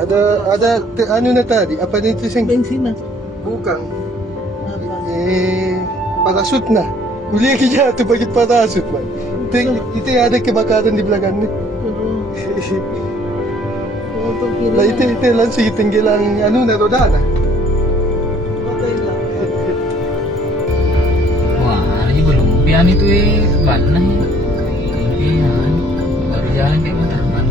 Ano na tadi? Apa na ito siyang Bensin na. bukang? Apa? Parasut na. Uli ka dyan, ito bakit parasut man? Ito yung ada kebakaran di belakang ni. Untuk kiri. Lah ito lang sige tinggilang ano na roda na. Patay lang. Wah, ini belum pian itu ban nah. Pian. Baru jalan kayak motor ban.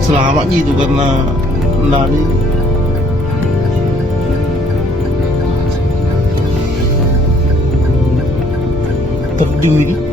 Selamat gitu karena lari. Terjun ini.